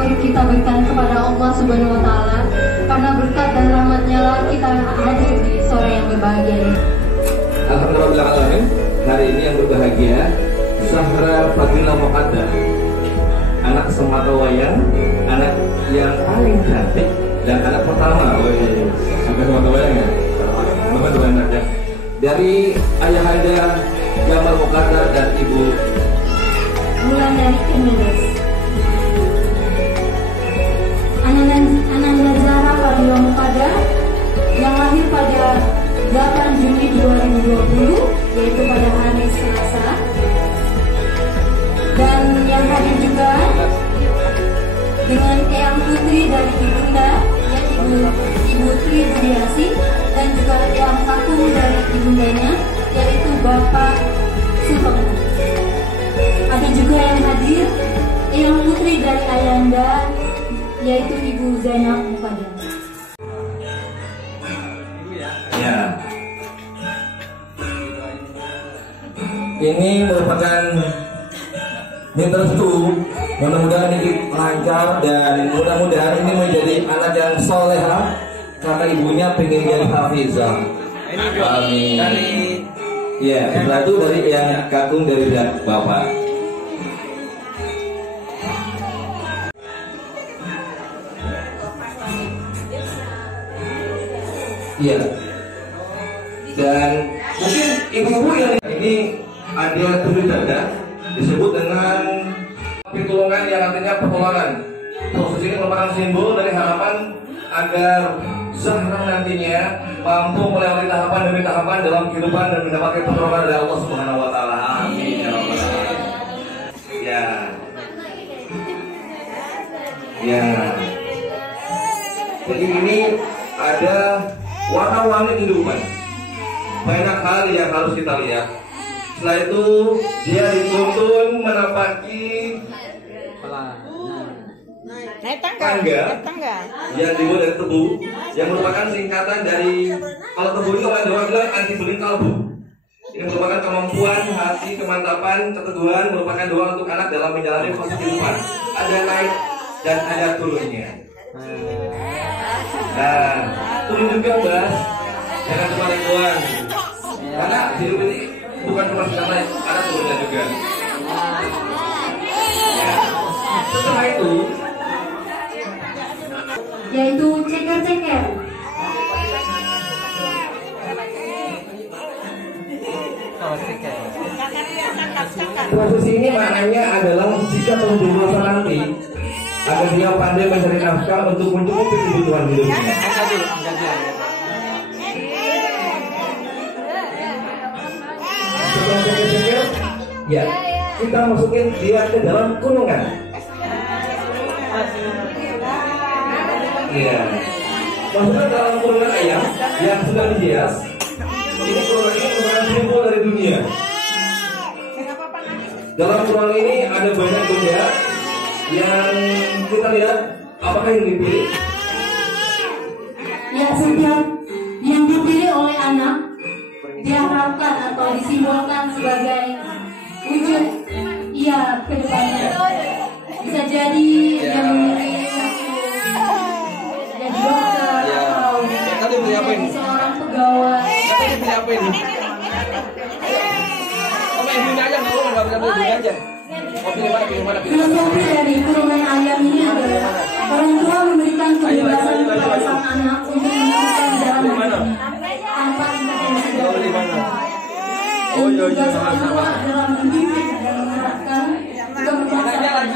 syukur kita berikan kepada Allah Subhanahu wa Ta'ala, karena berkat dan rahmatnya lah kita hadir di sore yang berbahagia ini. Alhamdulillah, hari ini yang berbahagia Zahra Fadila Muqaddam, anak sematawayang, anak yang paling cantik dan anak pertama. Sampai sematawayang ya, teman-teman ya, dari ayahanda Jamal Muqaddam dan ibu Bulan dari Inggris. Ananda Zahra Fadila Muqaddam yang lahir pada 8 Juni 2020, yaitu pada hari Selasa. Dan yang hadir juga dengan eyang putri dari ibunda, yaitu Ibu Tri Budiasi, dan juga eyang kakung dari ibundanya, yaitu Bapak Sugeng. Ada juga yang hadir eyang putri dari ayahanda, yaitu Ibu Zainab Muqaddam. ya. Ini merupakan minta restu, mudah-mudahan ini lancar dan mudah-mudahan ini menjadi anak yang soleha karena ibunya pengen jadi hafizah. Amin. Ya, setelah itu dari yang kakung dari bapak. Iya. Dan mungkin ibu-ibu yang ini ada tulis dada disebut dengan pertolongan yang artinya pertolongan. Proses ini merupakan simbol dari harapan agar Zahra nantinya mampu melewati tahapan demi tahapan dalam kehidupan dan mendapatkan pertolongan dari Allah Subhanahu wa Ta'ala. Amin ya rabbal alamin. Ya. Ya. Jadi ini ada warna-warni kehidupan. Banyak hal yang harus kita lihat. Setelah itu dia dituntun menapaki tangga yang dibuat dari tebu, yang merupakan singkatan dari, kalau tebu itu orang Jawa bilang anti beling kalbu. Ini merupakan kemampuan hati, kemantapan, keteguhan, merupakan doa untuk anak dalam menjalani proses kehidupan. Ada naik dan ada turunnya. Nah, turun juga Bas, jangan cuma naik doang. Karena hidup ini bukan cuma sedang naik, ada turunnya juga. Ya. Setelah itu, yaitu ceker-ceker. Prosesi ini maknanya adalah jika penjurusa nanti agar dia pandai mencari nafkah untuk mencukupi kebutuhan hidupnya. Setelah ceker-ceker, ya kita masukin dia ke dalam kulungan. Iya. Maksudnya dalam kulungan ayam yang sudah dihias. Ini kulungan ini merupakan simbol dari dunia. Dalam kulungan ini ada banyak benda yang kita lihat. Apakah yang dipilih? Ya, setiap yang dipilih oleh anak diharapkan atau disimbolkan sebagai wujud ia ke depannya. Bisa jadi yang dokter atau menjadi seorang pegawai. Filosofi dari kurungan ayam ini adalah orang tua memberikan kebebasan kepada sang anak untuk menentukan jalan tanpa intervensi dari orang tua. Dan tugas orang tua adalah membimbing dan mengarahkan juga memberikan.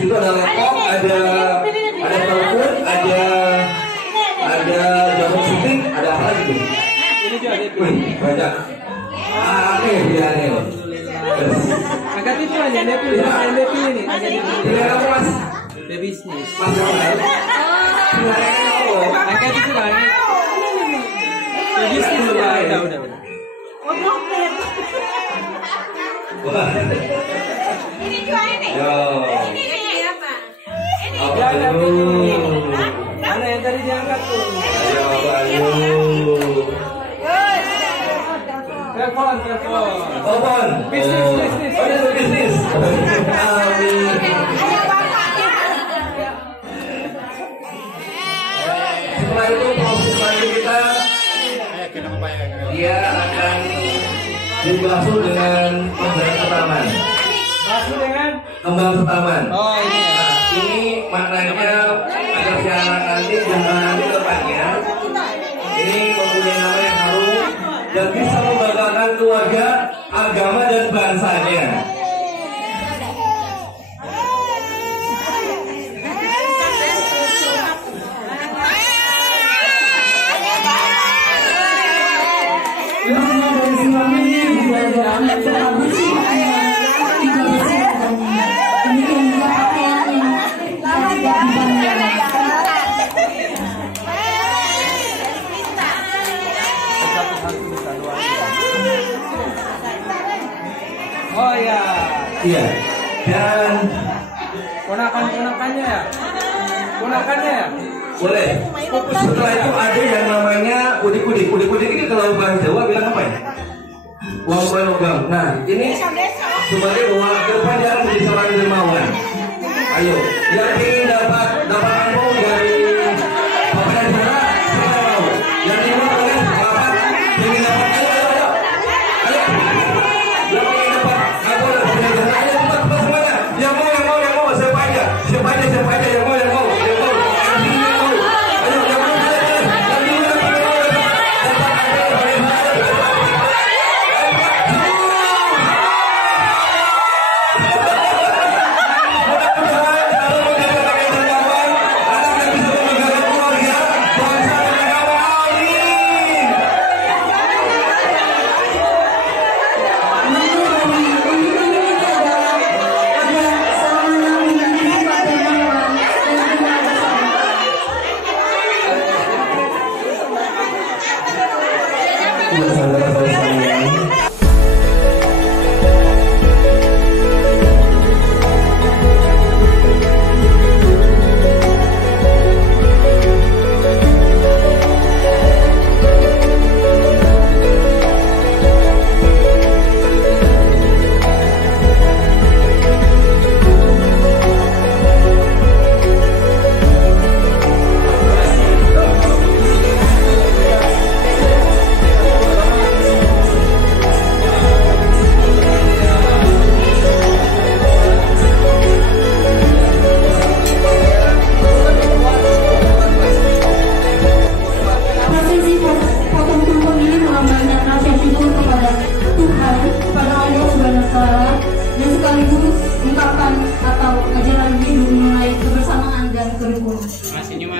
Itu ada laptop, ada telepon, ada jarum suntik, ada apa lagi tuh? Wih, banyak. Oke, pilihannya loh. nih, pilih nih. Pilih apa mas? Bisnis. Mas apa? Angkat itu kan. Bisnis udah. Ini juga ini. Yo. Ini apa? Apa dulu? Mana yang tadi diangkat tuh? Ayo, ayo. Telepon. Telepon. Bisnis. Oh, itu bisnis. Amin. Setelah itu proses lagi kita, dia akan dibasuh dengan kembang setaman. Masuk dengan Kembang setaman. oh ini. Nah, ini maknanya agar si anak nanti nanti depannya ini mempunyai nama yang harum dan bisa membanggakan keluarga, agama dan bangsanya. Oh ya. Iya. Dan Ponakannya ya? Ponakannya ya? boleh. Setelah itu ada yang namanya udik-udik. Udik-udik ini kalau bahasa Jawa bilang apa ya? Uang koin logam. Nah, ini sebagai uang ke depan dia akan menjadi seorang dermawan. Ayo, yang ingin dapat info dari Bapak dan Saudara, siapa mau? Yang ingin dapat dapat, ingin dapat ayo. Yang ingin dapat aku dan Bapak dan Saudara, ayo cepat semuanya. Yang mau, siapa aja yang mau.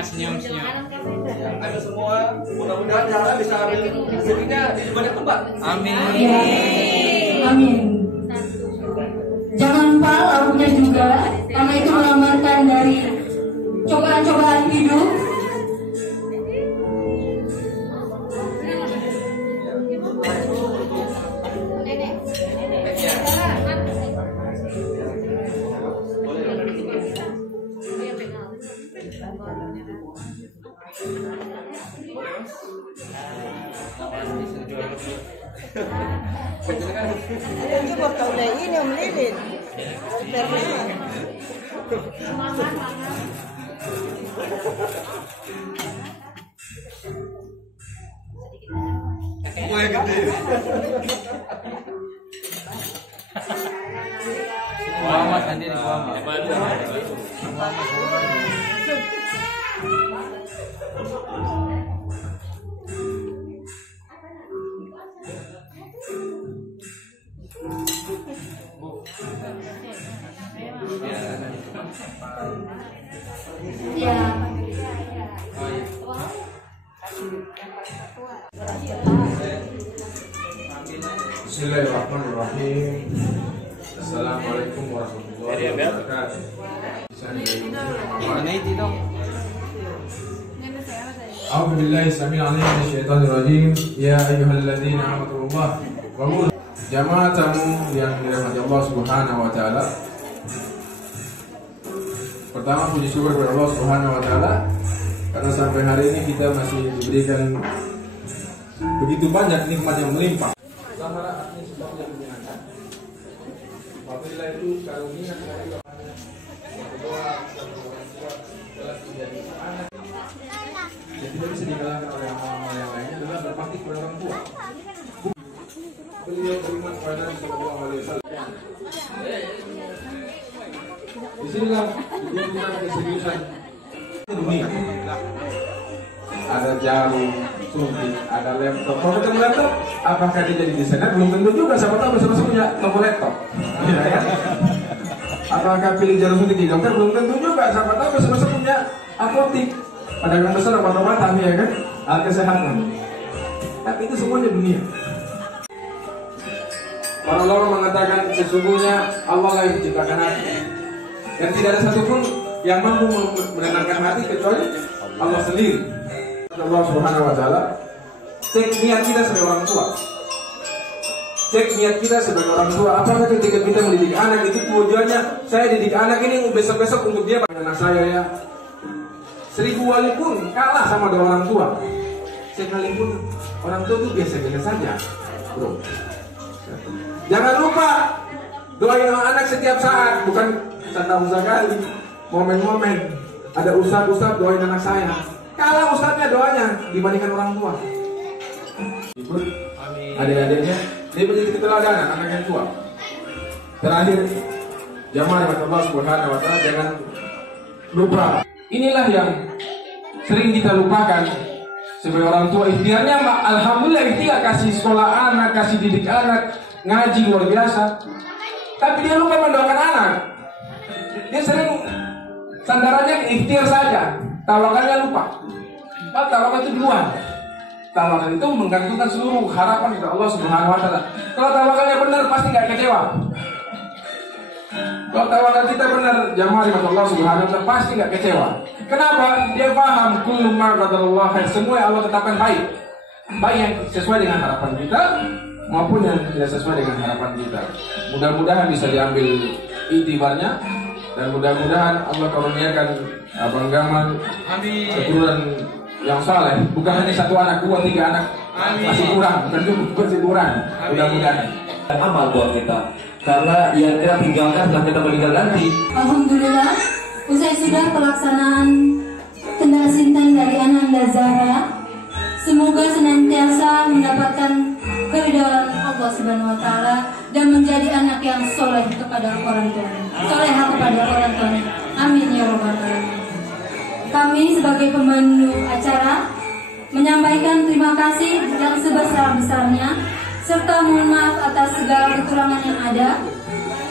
Senyum. Ayo semua, mudah-mudahan Zahra bisa ambil rezekinya di banyak tempat. Amin. Amin. Jangan lupa lauknya juga, karena itu melambangkan dari cobaan-cobaan hidup. Coba kau dah ini om lilin. Muhammad nanti Muhammad. Ya. Bismillahirrahmanirrahim. Assalamualaikum Assalamualaikum warahmatullahi wabarakatuh. Ini itu. A'udzu billahi samil alim minasyaitonir rajim. Ya ayyuhalladzina amanu Allah wa qul. Jamaah tamu yang dirahmati Allah Subhanahu wa taala. Pertama puji syukur kepada Allah Subhanahu wa taala karena sampai hari ini kita masih diberikan begitu banyak nikmat yang melimpah. Zahara artinya sesuatu yang menyenangkan. Apabila itu karunia dari Tuhan, kedua telah menjadi anak. Jadi tidak bisa dikalahkan oleh amal-amal yang lainnya adalah berbakti kepada orang tua. Beliau beriman kepada Nabi Sallallahu Alaihi Wasallam. Disinilah ditunjukkan keseriusan dunia. Ada jarum, suntik, ada laptop. Kalau ketemu laptop, apakah dia jadi desainer? Belum tentu juga. Siapa tahu bersama-sama punya toko laptop. Ya, kan? Apakah pilih jarum suntik di dokter? Belum tentu juga. Siapa tahu bersama-sama punya apotik. Pedagang besar obat-obatan, ya kan? Alat kesehatan. Tapi itu semuanya dunia. Para ulama mengatakan sesungguhnya Allah lah yang menciptakan hati. Dan tidak ada satupun yang mampu menenangkan hati kecuali Allah sendiri. Allah Subhanahu wa taala, cek niat kita sebagai orang tua. Cek niat kita sebagai orang tua. Apakah ketika kita mendidik anak itu tujuannya saya didik anak ini besok-besok untuk dia anak saya ya. 1000 wali pun kalah sama orang tua. Sekalipun orang tua itu biasa-biasa saja, bro. Jangan lupa doain anak setiap saat, bukan satu kali. Momen-momen ada ustaz doain anak saya. Kalah ustaznya doanya dibandingkan orang tua. Ikut adik-adiknya, dia menjadi keteladanan anak yang tua. Terakhir, jamaah Allah Subhanahu wa taala, jangan lupa. Inilah yang sering kita lupakan sebagai orang tua. Ikhtiarnya alhamdulillah ikhtiar kasih sekolah anak, kasih didik anak, ngaji luar biasa. Tapi dia lupa mendoakan anak. Dia sering sandarannya ikhtiar saja, tawakalnya lupa. Tawakal itu duluan. Tawakal itu menggantungkan seluruh harapan kepada Allah Subhanahu wa taala. Kalau tawakalnya benar pasti nggak kecewa. Kalau tawakal kita benar, jamaah Allah Subhanahu wa taala pasti nggak kecewa. Kenapa? Dia paham kullu ma qadarullah, semua yang Allah tetapkan baik. Baik yang sesuai dengan harapan kita maupun yang tidak sesuai dengan harapan kita. Mudah-mudahan bisa diambil iktibarnya. Dan mudah-mudahan Allah karuniakan Abang Gamal keturunan yang saleh. Bukan hanya 1 anak, 2, 3 anak. Masih kurang, bukan cukup, masih kurang. Mudah-mudahan amal buat kita. Karena yang kita tinggalkan setelah kita meninggal nanti. Alhamdulillah, usai sudah pelaksanaan tenda sinten dari Ananda Zahra. Semoga senantiasa mendapatkan keridhaan Allah Subhanahu wa taala dan menjadi anak yang soleh kepada orang tuanya. Solehah kepada orang tuanya. Amin ya rabbal alamin. Kami sebagai pemandu acara menyampaikan terima kasih yang sebesar-besarnya serta mohon maaf atas segala kekurangan yang ada.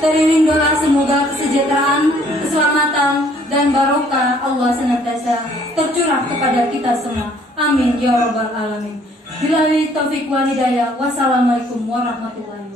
Teriring doa semoga kesejahteraan, keselamatan, dan barokah Allah senantiasa tercurah kepada kita semua. Amin ya rabbal alamin. Billahi taufiq wal hidayah. Wassalamualaikum warahmatullahi wabarakatuh.